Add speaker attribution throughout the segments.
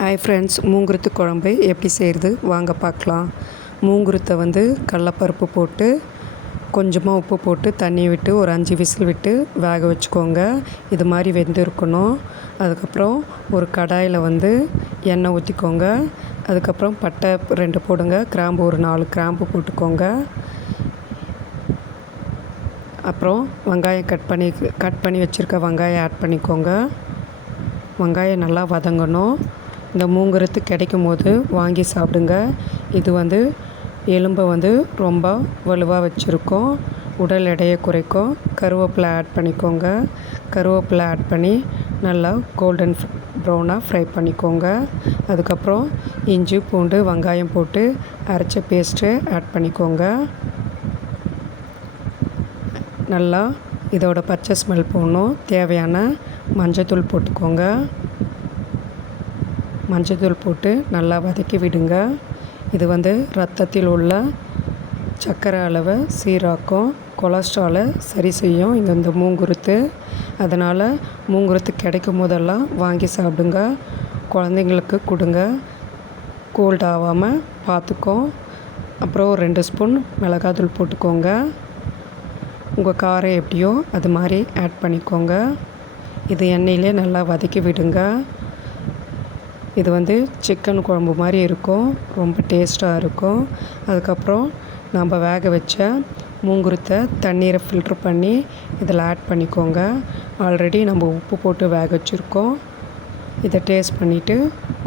Speaker 1: Hi friends மூங்குருத்து குழம்பு எப்படி செய்கிறது வாங்க பார்க்கலாம். மூங்குருத்தை வந்து கடலப்பருப்பு போட்டு கொஞ்சமாக உப்பு போட்டு தண்ணி விட்டு ஒரு அஞ்சு விசில் விட்டு வேக வச்சுக்கோங்க. இது மாதிரி வெந்து இருக்கணும் அதுக்கப்புறம் ஒரு கடாயில் வந்து எண்ணெய் ஊற்றிக்கோங்க அதுக்கப்புறம் பட்டை ரெண்டு போடுங்க. கிராம்பு ஒரு நாலு கிராம்பு போட்டுக்கோங்க. அப்புறம் வெங்காயம் கட் பண்ணி கட் பண்ணி வச்சுருக்க வெங்காயம் ஆட் பண்ணிக்கோங்க. வெங்காயம் நல்லா வதங்கணும். இந்த மூங்குருத்து கிடைக்கும் போது வாங்கி சாப்பிடுங்க. இது வந்து எலும்பை வந்து ரொம்ப வலுவாக வச்சுருக்கோம். உடல் எடையை குறைக்கும். கருவேப்பிலை ஆட் பண்ணிக்கோங்க. கருவேப்பிலை ஆட் பண்ணி நல்லா கோல்டன் ப்ரௌனாக ஃப்ரை பண்ணிக்கோங்க. அதுக்கப்புறம் இஞ்சி பூண்டு வெங்காயம் போட்டு அரைச்ச பேஸ்ட்டு ஆட் பண்ணிக்கோங்க. நல்லா இதோட பச்சை ஸ்மெல் போகணும் தேவையான மஞ்சத்தூள் போட்டுக்கோங்க. மஞ்சத்தூள் போட்டு நல்லா வதக்கி விடுங்க. இது வந்து ரத்தத்தில் உள்ள சர்க்கரை அளவை சீராக்கும். கொலஸ்ட்ராலை சரி செய்யும். இந்த இந்த மூங்குருத்து. அதனால் மூங்குருத்து கிடைக்கும் போதெல்லாம் வாங்கி சாப்பிடுங்க. குழந்தைங்களுக்கு கொடுங்க. கோல்ட் ஆகாமல் பார்த்துக்கோ. அப்புறம் ஒரு ரெண்டு ஸ்பூன் மிளகாத்தூள் போட்டுக்கோங்க. உங்கள் காரம் எப்படியோ அது மாதிரி ஆட் பண்ணிக்கோங்க. இது எண்ணெயிலே நல்லா வதக்கி விடுங்க. இது வந்து சிக்கன் குழம்பு மாதிரி இருக்கும். ரொம்ப டேஸ்ட்டாக இருக்கும். அதுக்கப்புறம் நம்ம வேக வச்ச மூங்குருத்தை தண்ணீரை ஃபில்ட்ரு பண்ணி இதில் ஆட் பண்ணிக்கோங்க. ஆல்ரெடி நம்ம உப்பு போட்டு வேக வச்சுருக்கோம். இதை டேஸ்ட் பண்ணிவிட்டு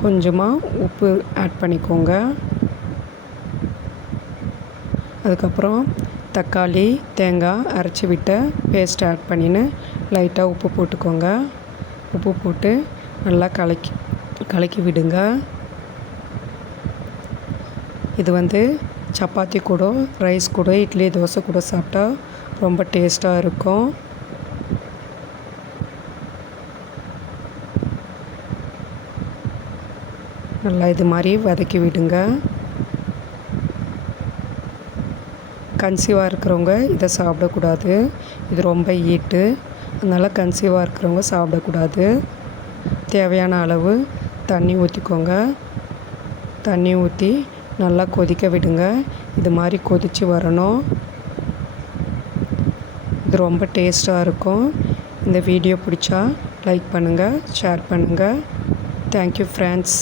Speaker 1: கொஞ்சமாக உப்பு ஆட் பண்ணிக்கோங்க. அதுக்கப்புறம் தக்காளி தேங்காய் அரைச்சி விட்ட பேஸ்ட் ஆட் பண்ணின்னு லைட்டாக உப்பு போட்டுக்கோங்க. உப்பு போட்டு நல்லா கலக்கி கலக்கி விடுங்க. இது வந்து சப்பாத்தி கூட ரைஸ் கூட இட்லி தோசை கூட சாப்பிட்டா ரொம்ப டேஸ்ட்டாக இருக்கும். நல்லா இது மாதிரி வதக்கி விடுங்க. கன்சீவாக இருக்கிறவங்க இதை சாப்பிடக்கூடாது. இது ரொம்ப ஈட்டு அதனால் கன்சீவாக இருக்கிறவங்க சாப்பிடக்கூடாது. தேவையான அளவு தண்ணி ஊற்றிக்கோங்க தண்ணி ஊற்றி நல்லா கொதிக்க விடுங்க. இது மாதிரி கொதித்து வரணும். இது ரொம்ப டேஸ்ட்டாக இருக்கும். இந்த வீடியோ பிடிச்சா லைக் பண்ணுங்கள் ஷேர் பண்ணுங்கள் தேங்க்யூ ஃப்ரெண்ட்ஸ்